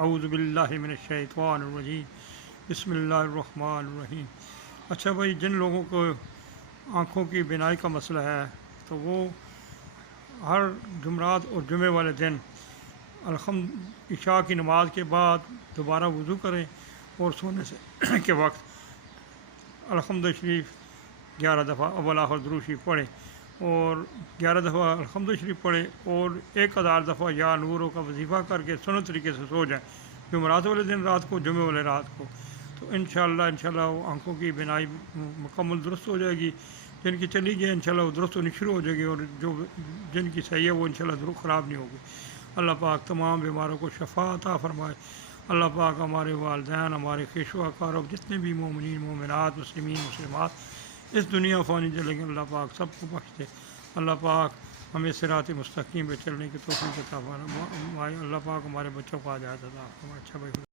اعوذ باللہ من الشیطان الرجیم بسم اللہ الرحمن الرحیم۔ اچھا بھائی، جن لوگوں کو آنکھوں کی بینائی کا مسئلہ ہے تو وہ ہر جمعرات اور جمعے والے دن عشاء کی نماز کے بعد دوبارہ وضو کریں اور سونے سے کے وقت الحمد شریف 11 دفعہ اول آخر درود شریف پڑھیں اور 11 دفعہ الحمد شریف پڑھیں اور 1000 دفعہ یا نوروں کا وظیفہ کر کے سنت طریقے سے سو جائیں جمعرات والے دن رات کو، جمعے والے رات کو، تو انشاءاللہ وہ آنکھوں کی بینائی مکمل درست ہو جائے گی۔ جن کی چلی گئی انشاءاللہ وہ درست ہونی شروع ہو جائے گی، اور جن کی صحیح ہے وہ انشاءاللہ درست خراب نہیں ہوگی۔ اللہ پاک تمام بیماروں کو شفا عطا فرمائے۔ اللہ پاک ہمارے والدین، ہمارے خویش و اقارب، جتنے بھی مومنین مومنات مسلمین مسلمات اس دنیا فانی چلیں گے، اللہ پاک سب کو بخش دے۔ اللہ پاک ہمیں صراط مستقیم پہ چلنے کی توفیق عطا فرمائے۔ اللہ پاک ہمارے بچوں کو ہدایت عطا فرمائے۔ اچھا بھائی۔